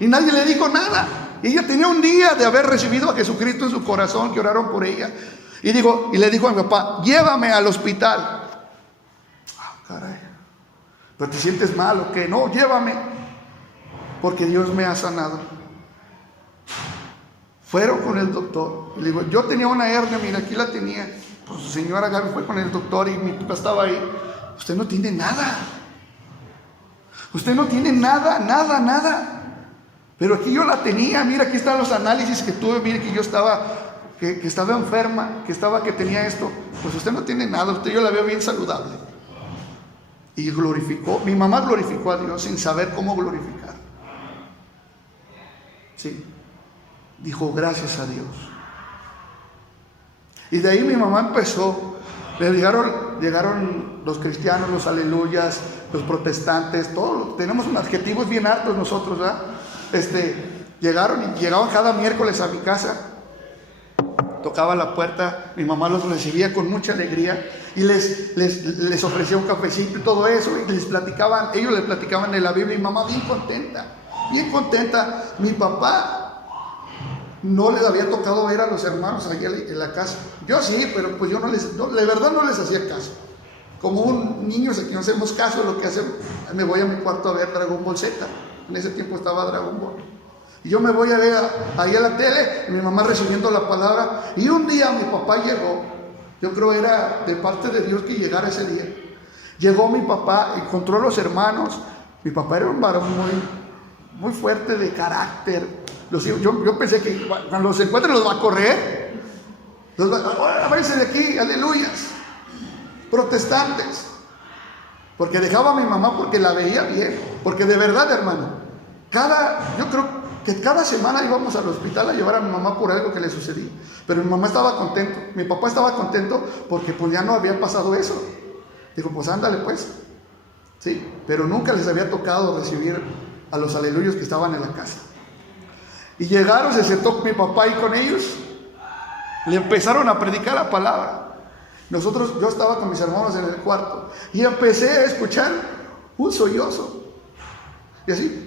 Y nadie le dijo nada. Y ella tenía un día de haber recibido a Jesucristo en su corazón, que oraron por ella. Y le dijo a mi papá, llévame al hospital. Caray, pero te sientes mal o qué? No, llévame, porque Dios me ha sanado. Fueron con el doctor. Y le digo, yo tenía una hernia, mira, aquí la tenía. Pues su señora Gaby fue con el doctor y mi papá estaba ahí. Usted no tiene nada. Usted no tiene nada, nada, nada. Pero aquí yo la tenía, mira, aquí están los análisis que tuve, mire que yo estaba, que estaba enferma, que tenía esto. Pues usted no tiene nada, usted yo la veo bien saludable. Y glorificó, mi mamá glorificó a Dios sin saber cómo glorificar. Sí, dijo gracias a Dios. Y de ahí mi mamá empezó. Llegaron los cristianos, los aleluyas, los protestantes, todos. Tenemos unos adjetivos bien altos nosotros, ¿verdad? Llegaban cada miércoles a mi casa. tocaba la puerta, mi mamá los recibía con mucha alegría y les ofrecía un cafecito y todo eso, y ellos les platicaban de la Biblia, y mamá bien contenta. Mi papá no les había tocado ver a los hermanos allá en la casa. Yo sí, pero pues yo de verdad no les hacía caso. Como un niño que no hacemos caso, lo que hacemos, me voy a mi cuarto a ver Dragon Ball Z. En ese tiempo estaba Dragon Ball. Y yo me voy a ver ahí a la tele, mi mamá recibiendo la palabra. Y un día mi papá llegó, yo creo era de parte de Dios que llegara ese día. Llegó mi papá, encontró a los hermanos. Mi papá era un varón muy fuerte de carácter. Yo pensé que cuando los encuentre los va a correr. Váyanse de aquí, aleluyas. Protestantes. Porque dejaba a mi mamá porque la veía bien. Porque de verdad, hermano, yo creo que cada semana íbamos al hospital a llevar a mi mamá por algo que le sucedía. Pero mi mamá estaba contento, mi papá estaba contento porque pues ya no había pasado eso. Dijo, pues ándale pues. Sí, pero nunca les había tocado recibir a los aleluyos que estaban en la casa. Y llegaron, se sentó mi papá ahí con ellos, le empezaron a predicar la palabra. Yo estaba con mis hermanos en el cuarto y empecé a escuchar un sollozo. Y así.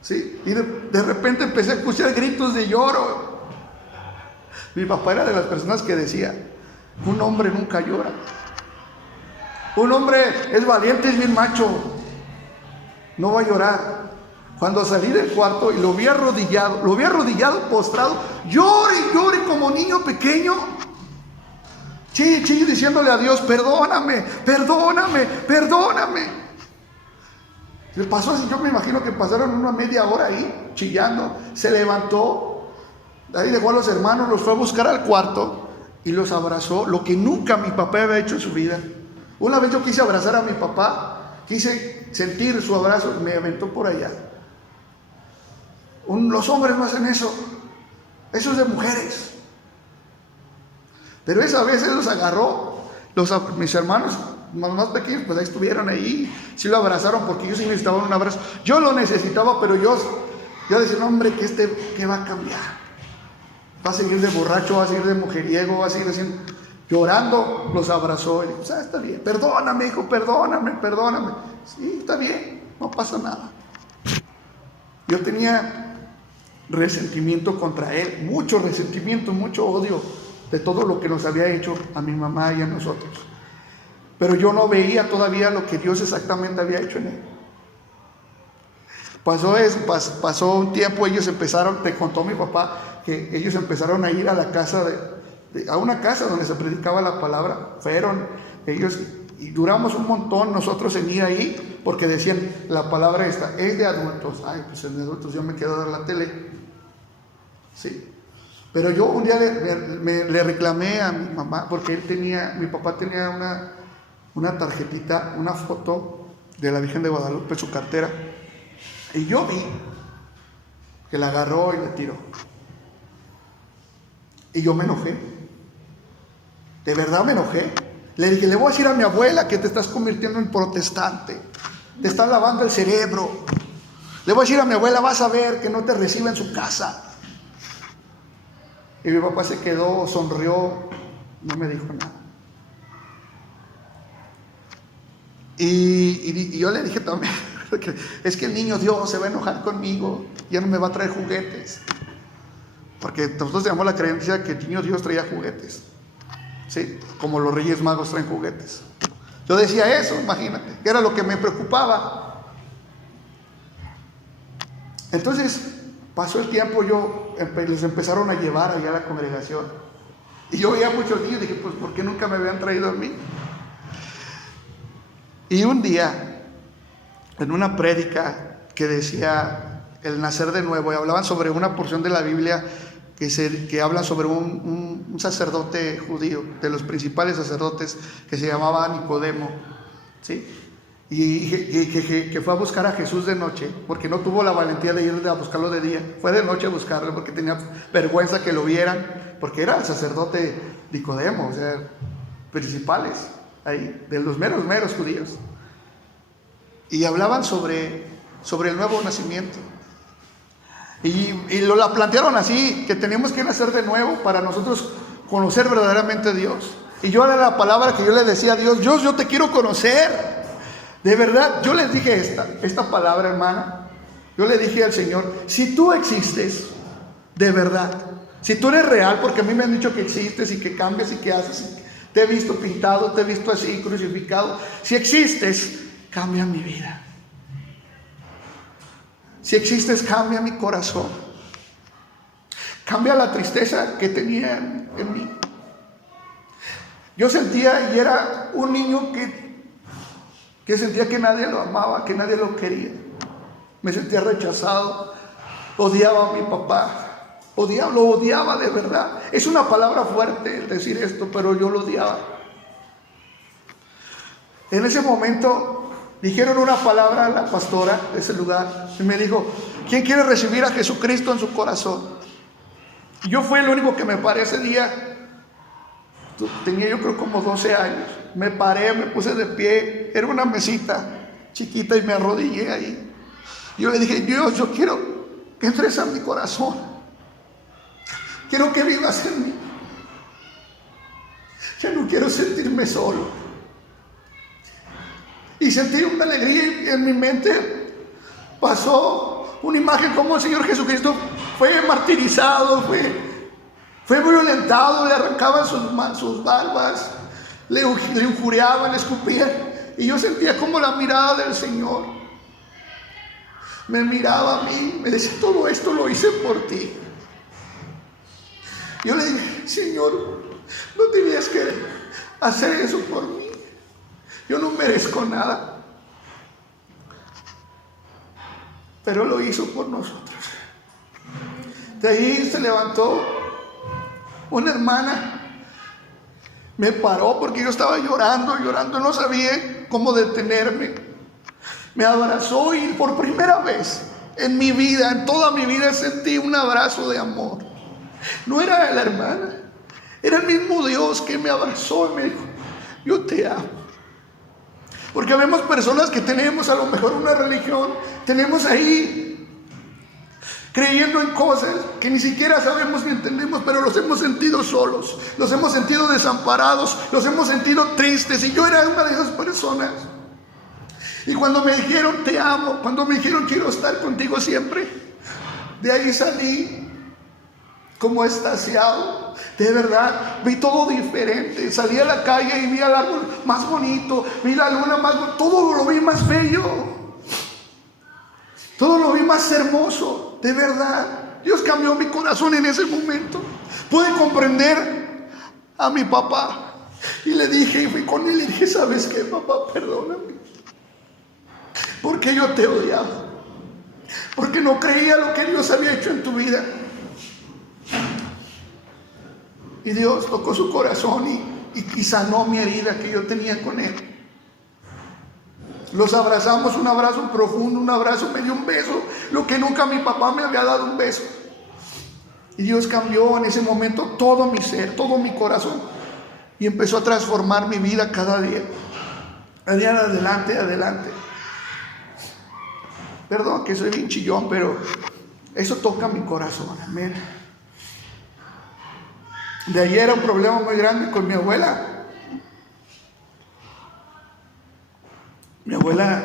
Sí, y de repente empecé a escuchar gritos de lloro. Mi papá era de las personas que decía, un hombre nunca llora. Un hombre es valiente, es bien macho, no va a llorar. Cuando salí del cuarto y lo vi arrodillado, postrado, llore como niño pequeño. Chille, diciéndole a Dios, perdóname. Le pasó así, yo me imagino que pasaron una media hora ahí, chillando. Se levantó, ahí dejó a los hermanos, los fue a buscar al cuarto y los abrazó, lo que nunca mi papá había hecho en su vida. Una vez yo quise abrazar a mi papá, quise sentir su abrazo, me aventó por allá. Los hombres no hacen eso es de mujeres. Pero esa vez él los agarró, mis hermanos más pequeños, pues ahí estuvieron ahí, sí lo abrazaron porque ellos sí necesitaban un abrazo. Yo lo necesitaba, pero yo decía, no, hombre, ¿qué va a cambiar? Va a seguir de borracho, va a seguir de mujeriego, va a seguir haciendo, llorando. Los abrazó y dijo, está bien, perdóname, hijo, perdóname. Sí, está bien, no pasa nada. Yo tenía resentimiento contra él, mucho resentimiento, mucho odio de todo lo que nos había hecho a mi mamá y a nosotros. Pero yo no veía todavía lo que Dios exactamente había hecho en él. Pasó un tiempo, ellos empezaron, te contó mi papá, que ellos empezaron a ir a la casa, a una casa donde se predicaba la palabra. Fueron ellos y duramos un montón nosotros en ir ahí, porque decían, la palabra esta es de adultos. Ay, pues en de adultos yo me quedo a ver la tele. Sí. Pero yo un día le reclamé a mi mamá, porque mi papá tenía una tarjetita, una foto de la Virgen de Guadalupe en su cartera. Y yo vi que la agarró y la tiró. Y yo me enojé. De verdad me enojé. Le dije, le voy a decir a mi abuela que te estás convirtiendo en protestante. Te estás lavando el cerebro. Le voy a decir a mi abuela, vas a ver que no te reciba en su casa. Y mi papá se quedó, sonrió, no me dijo nada. Y yo le dije también, es que el niño Dios se va a enojar conmigo, ya no me va a traer juguetes. Porque nosotros tenemos la creencia que el niño Dios traía juguetes, ¿sí? Como los Reyes Magos traen juguetes. Yo decía eso, imagínate, que era lo que me preocupaba. Entonces, pasó el tiempo, les empezaron a llevar allá a la congregación. Y yo veía muchos niños y dije, pues, ¿por qué nunca me habían traído a mí? Y un día, en una prédica que decía el nacer de nuevo, y hablaban sobre una porción de la Biblia que habla sobre un sacerdote judío, de los principales sacerdotes, que se llamaba Nicodemo, ¿sí? Y que fue a buscar a Jesús de noche, porque no tuvo la valentía de ir a buscarlo de día. Fue de noche a buscarlo porque tenía vergüenza que lo vieran, porque era el sacerdote Nicodemo, o sea, principales ahí, de los meros judíos. Y hablaban sobre el nuevo nacimiento. Y la plantearon así, que teníamos que nacer de nuevo para nosotros conocer verdaderamente a Dios. Y yo era la palabra que yo le decía a Dios: Dios, yo te quiero conocer. De verdad, yo les dije esta palabra, hermana. Yo le dije al Señor: si tú existes, de verdad, si tú eres real, porque a mí me han dicho que existes y que cambias y que haces, te he visto pintado, te he visto así, crucificado. Si existes, cambia mi vida. Si existes, cambia mi corazón. Cambia la tristeza que tenía en mí. Yo sentía, y era un niño que sentía que nadie lo amaba, que nadie lo quería. Me sentía rechazado. Odiaba a mi papá. Lo odiaba de verdad. Es una palabra fuerte decir esto, pero yo lo odiaba. En ese momento dijeron una palabra a la pastora de ese lugar y me dijo: ¿quién quiere recibir a Jesucristo en su corazón? Y yo fui el único que me paré ese día. Tenía yo creo como 12 años. Me paré, me puse de pie. Era una mesita chiquita y me arrodillé ahí. Yo le dije: Dios, yo quiero que entres a mi corazón. Quiero que vivas en mí. Ya no quiero sentirme solo. Y sentí una alegría y en mi mente pasó una imagen como el Señor Jesucristo fue martirizado, fue violentado, le arrancaban sus barbas, le injuriaban, le escupían. Y yo sentía como la mirada del Señor me miraba a mí, me decía: todo esto lo hice por ti. Yo le dije: Señor, no tenías que hacer eso por mí. Yo no merezco nada, pero lo hizo por nosotros. De ahí se levantó una hermana, me paró porque yo estaba llorando, no sabía cómo detenerme. Me abrazó y por primera vez en mi vida, en toda mi vida, sentí un abrazo de amor. No era la hermana, era el mismo Dios que me abrazó y me dijo: yo te amo. Porque vemos personas que tenemos a lo mejor una religión, tenemos ahí creyendo en cosas que ni siquiera sabemos ni entendemos, pero los hemos sentido solos, los hemos sentido desamparados, los hemos sentido tristes. Y yo era una de esas personas. Y cuando me dijeron: te amo, cuando me dijeron: quiero estar contigo siempre, de ahí salí como extasiado. De verdad, vi todo diferente. Salí a la calle y vi al árbol más bonito, vi la luna más bonita, todo lo vi más bello, todo lo vi más hermoso. De verdad, Dios cambió mi corazón en ese momento. Pude comprender a mi papá y le dije, y fui con él y dije: ¿sabes qué, papá? Perdóname, porque yo te odiaba, porque no creía lo que Dios había hecho en tu vida. Y Dios tocó su corazón y sanó mi herida que yo tenía con él. Los abrazamos, un abrazo profundo, un abrazo, me dio un beso, lo que nunca mi papá me había dado un beso. Y Dios cambió en ese momento todo mi ser, todo mi corazón, y empezó a transformar mi vida cada día. De día adelante. Perdón que soy bien chillón, pero eso toca mi corazón. Amén. De ayer era un problema muy grande con mi abuela. Mi abuela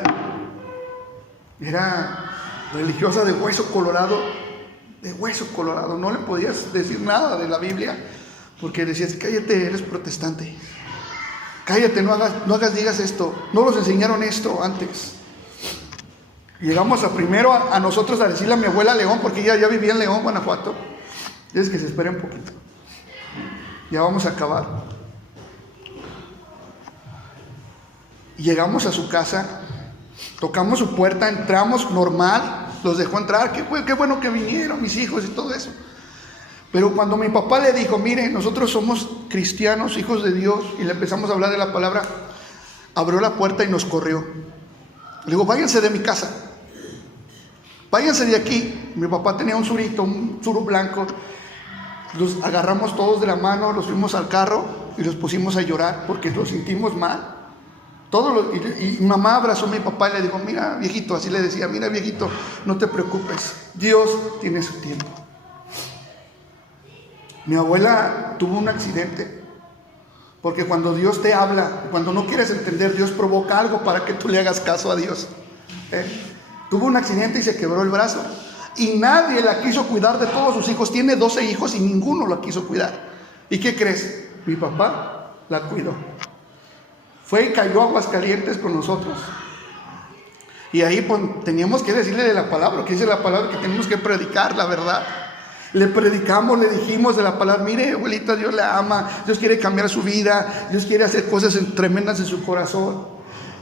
era religiosa de hueso colorado. No le podías decir nada de la Biblia porque decías: cállate, eres protestante. Cállate, digas esto. No nos enseñaron esto antes. Llegamos primero a nosotros a decirle a mi abuela León, porque ella ya vivía en León, Guanajuato. Es que se espere un poquito. Ya vamos a acabar. Y llegamos a su casa, tocamos su puerta, entramos normal, los dejó entrar. Qué bueno que vinieron mis hijos y todo eso. Pero cuando mi papá le dijo: mire, nosotros somos cristianos, hijos de Dios, y le empezamos a hablar de la palabra, abrió la puerta y nos corrió. Le digo: váyanse de mi casa, váyanse de aquí. Mi papá tenía un suru blanco. Los agarramos todos de la mano, los fuimos al carro y los pusimos a llorar porque los sentimos mal. Y mamá abrazó a mi papá y le dijo, mira viejito, así le decía, mira viejito, no te preocupes, Dios tiene su tiempo. Mi abuela tuvo un accidente, porque cuando Dios te habla, cuando no quieres entender, Dios provoca algo para que tú le hagas caso a Dios. Tuvo un accidente y se quebró el brazo, y nadie la quiso cuidar de todos sus hijos. Tiene 12 hijos y ninguno la quiso cuidar. ¿Y qué crees? Mi papá la cuidó. Fue y cayó a Aguascalientes con nosotros. Y ahí pues teníamos que decirle de la palabra, que dice la palabra que tenemos que predicar la verdad. Le predicamos, le dijimos de la palabra, mire abuelita, Dios la ama, Dios quiere cambiar su vida, Dios quiere hacer cosas tremendas en su corazón.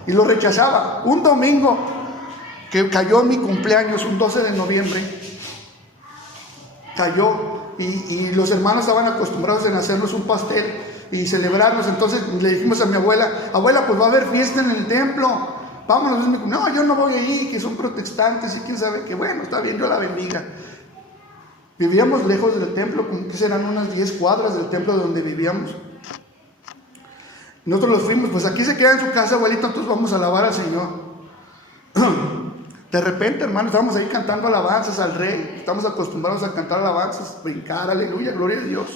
Y lo rechazaba. Un domingo que cayó en mi cumpleaños, un 12 de noviembre, cayó y los hermanos estaban acostumbrados en hacernos un pastel y celebrarnos. Entonces le dijimos a mi abuela, abuela, pues va a haber fiesta en el templo, vámonos. No, yo no voy ahí, que son protestantes y quién sabe qué. Bueno, está bien, Dios la bendiga. Vivíamos lejos del templo, como que serán unas 10 cuadras del templo donde vivíamos. Nosotros los fuimos, pues aquí se queda en su casa, abuelita, entonces vamos a alabar al Señor. De repente, hermano, estábamos ahí cantando alabanzas al Rey. Estamos acostumbrados a cantar alabanzas, brincar, aleluya, gloria a Dios.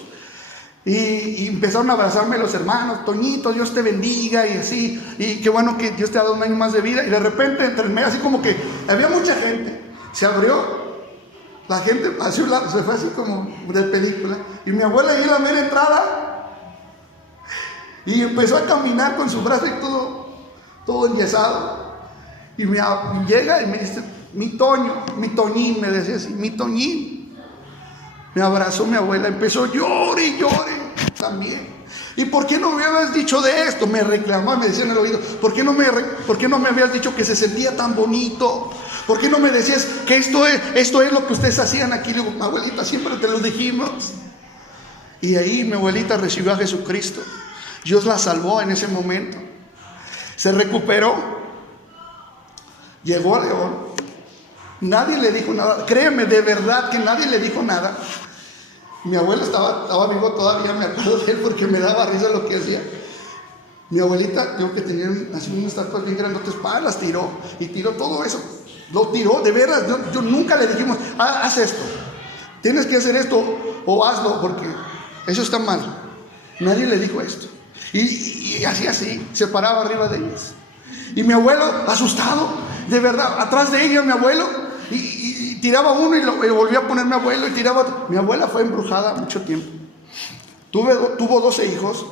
Y empezaron a abrazarme los hermanos, Toñito, Dios te bendiga, y así, y qué bueno que Dios te ha dado un año más de vida. Y de repente, entre el medio, así como que había mucha gente, se abrió, la gente hacia un lado, se fue así como de película, y mi abuela ahí en la mera entrada, y empezó a caminar con su brazo y todo enyesado. Y me llega y me dice, mi Toño, mi Toñín, me decía así, mi Toñín. Me abrazó mi abuela, empezó llore y llore también. ¿Y por qué no me habías dicho de esto? Me reclamaba, me decía en el oído, ¿por qué no me habías dicho que se sentía tan bonito? ¿Por qué no me decías que esto es lo que ustedes hacían aquí? Le digo, abuelita, siempre te lo dijimos. Y ahí mi abuelita recibió a Jesucristo. Dios la salvó en ese momento. Se recuperó. Llegó a León. Nadie le dijo nada. Créeme, de verdad que nadie le dijo nada. Mi abuelo estaba vivo todavía, me acuerdo de él porque me daba risa lo que hacía. Mi abuelita, yo que tenía así unas estatuas bien grandotes, las tiró. Y tiró todo eso. Lo tiró, de veras. Yo nunca le dijimos, haz esto. Tienes que hacer esto o hazlo porque eso está mal. Nadie le dijo esto. Y así, se paraba arriba de ellas. Y mi abuelo, asustado, de verdad, atrás de ella mi abuelo, y tiraba uno y lo volvía a poner mi abuelo y tiraba otro. Mi abuela fue embrujada mucho tiempo. Tuvo 12 hijos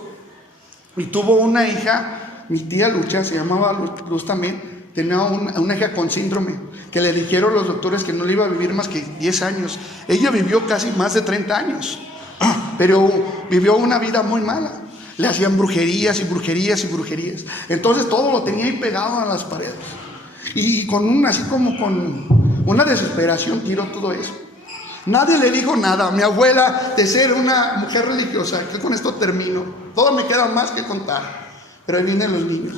y tuvo una hija, mi tía Lucha, se llamaba Luz también, tenía una hija con síndrome, que le dijeron los doctores que no le iba a vivir más que 10 años. Ella vivió casi más de 30 años, pero vivió una vida muy mala. Le hacían brujerías y brujerías y brujerías. Entonces todo lo tenía ahí pegado a las paredes. Y así como con una desesperación tiró todo eso. Nadie le dijo nada. Mi abuela, de ser una mujer religiosa, que con esto termino, todo me queda más que contar, pero ahí vienen los niños.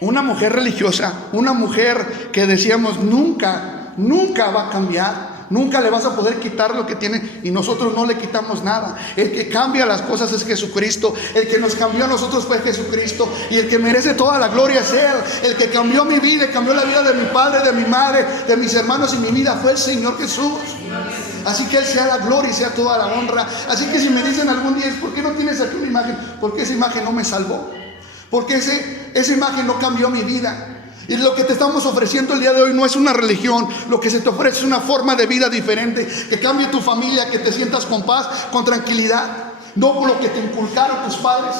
Una mujer religiosa, una mujer que decíamos nunca va a cambiar. Nunca le vas a poder quitar lo que tiene, y nosotros no le quitamos nada. El que cambia las cosas es Jesucristo. El que nos cambió a nosotros fue Jesucristo, y el que merece toda la gloria es Él. El que cambió mi vida, cambió la vida de mi padre, de mi madre, de mis hermanos y mi vida fue el Señor Jesús. Así que Él sea la gloria y sea toda la honra. Así que si me dicen algún día, ¿por qué no tienes aquí una imagen? Porque esa imagen no me salvó, porque esa imagen no cambió mi vida. Y lo que te estamos ofreciendo el día de hoy no es una religión. Lo que se te ofrece es una forma de vida diferente, que cambie tu familia, que te sientas con paz, con tranquilidad. No por lo que te inculcaron tus padres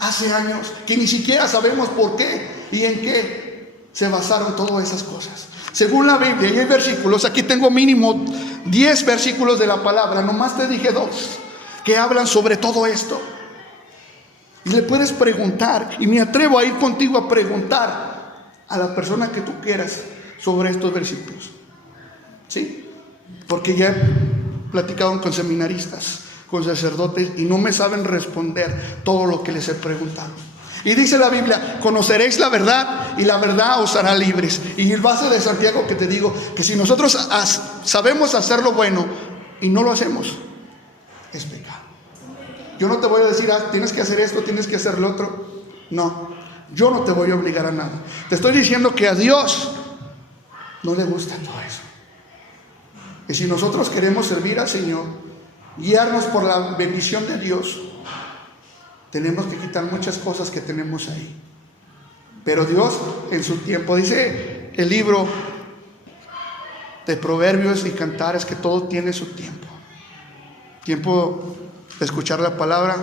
hace años, que ni siquiera sabemos por qué y en qué se basaron todas esas cosas. Según la Biblia, y hay versículos, aquí tengo mínimo 10 versículos de la palabra, nomás te dije 2, que hablan sobre todo esto. Y le puedes preguntar, y me atrevo a ir contigo a preguntar a la persona que tú quieras sobre estos versículos. ¿Sí? Porque ya he platicado con seminaristas, con sacerdotes, y no me saben responder todo lo que les he preguntado. Y dice la Biblia, conoceréis la verdad y la verdad os hará libres. Y el base de Santiago que te digo, que si nosotros sabemos hacer lo bueno y no lo hacemos, es pecado. Yo no te voy a decir, tienes que hacer esto, tienes que hacer lo otro. No. Yo no te voy a obligar a nada. Te estoy diciendo que a Dios no le gusta todo eso. Y si nosotros queremos servir al Señor, guiarnos por la bendición de Dios, tenemos que quitar muchas cosas que tenemos ahí. Pero Dios en su tiempo, dice el libro de Proverbios y Cantares, que todo tiene su tiempo. Tiempo de escuchar la palabra,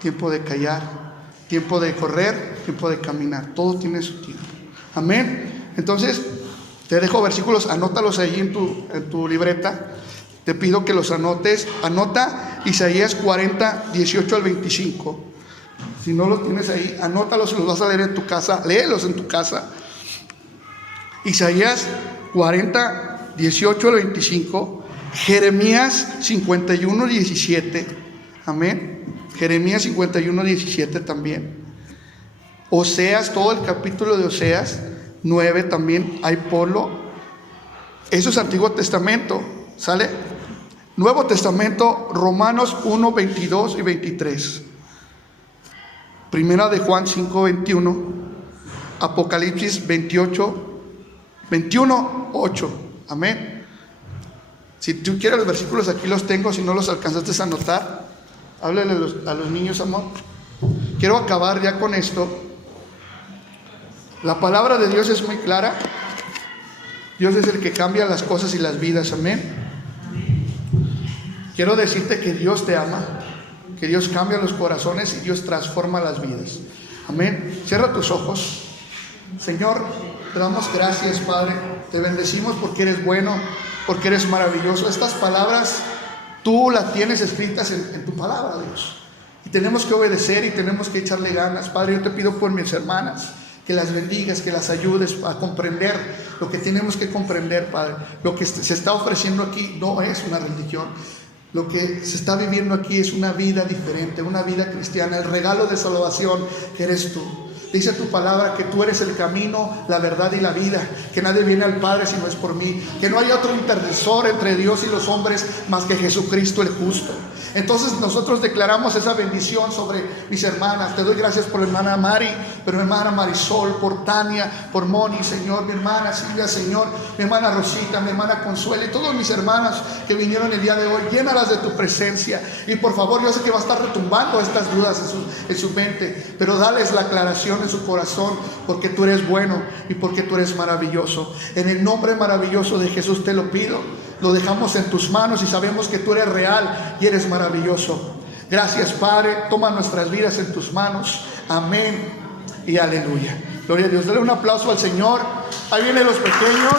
tiempo de callar, tiempo de correr, tiempo de caminar. Todo tiene su tiempo. Amén. Entonces, te dejo versículos, anótalos ahí en tu libreta. Te pido que los anotes. Anota Isaías 40, 18 al 25. Si no los tienes ahí, anótalos y los vas a leer en tu casa. Léelos en tu casa. Isaías 40, 18 al 25. Jeremías 51, 17. Amén. Jeremías 51, 17 también. Oseas, todo el capítulo de Oseas 9 también, hay polo. Eso es Antiguo Testamento, ¿sale? Nuevo Testamento, Romanos 1, 22 y 23. Primera de Juan 5, 21. Apocalipsis 28, 21, 8. Amén. Si tú quieres los versículos, aquí los tengo. Si no los alcanzaste a anotar, háblale a los niños, amor. Quiero acabar ya con esto. La palabra de Dios es muy clara. Dios es el que cambia las cosas y las vidas. Amén. Quiero decirte que Dios te ama, que Dios cambia los corazones y Dios transforma las vidas. Amén. Cierra tus ojos. Señor, te damos gracias, Padre. Te bendecimos porque eres bueno, porque eres maravilloso. Estas palabras tú las tienes escritas en tu palabra, Dios. Y tenemos que obedecer y tenemos que echarle ganas. Padre, yo te pido por mis hermanas, que las bendigas, que las ayudes a comprender lo que tenemos que comprender, Padre. Lo que se está ofreciendo aquí no es una religión. Lo que se está viviendo aquí es una vida diferente, una vida cristiana, el regalo de salvación que eres tú. Dice tu palabra que tú eres el camino, la verdad y la vida, que nadie viene al Padre si no es por mí, que no hay otro intercesor entre Dios y los hombres más que Jesucristo el justo. Entonces nosotros declaramos esa bendición sobre mis hermanas. Te doy gracias por la hermana Mari, por mi hermana Marisol, por Tania, por Moni, Señor, mi hermana Silvia, Señor, mi hermana Rosita, mi hermana Consuelo y todos mis hermanas que vinieron el día de hoy. Llénalas de tu presencia y por favor, yo sé que va a estar retumbando estas dudas en su mente, pero dales la aclaración en su corazón, porque tú eres bueno y porque tú eres maravilloso. En el nombre maravilloso de Jesús te lo pido. Lo dejamos en tus manos y sabemos que tú eres real y eres maravilloso. Gracias, Padre. Toma nuestras vidas en tus manos. Amén y aleluya. Gloria a Dios. Dale un aplauso al Señor. Ahí vienen los pequeños.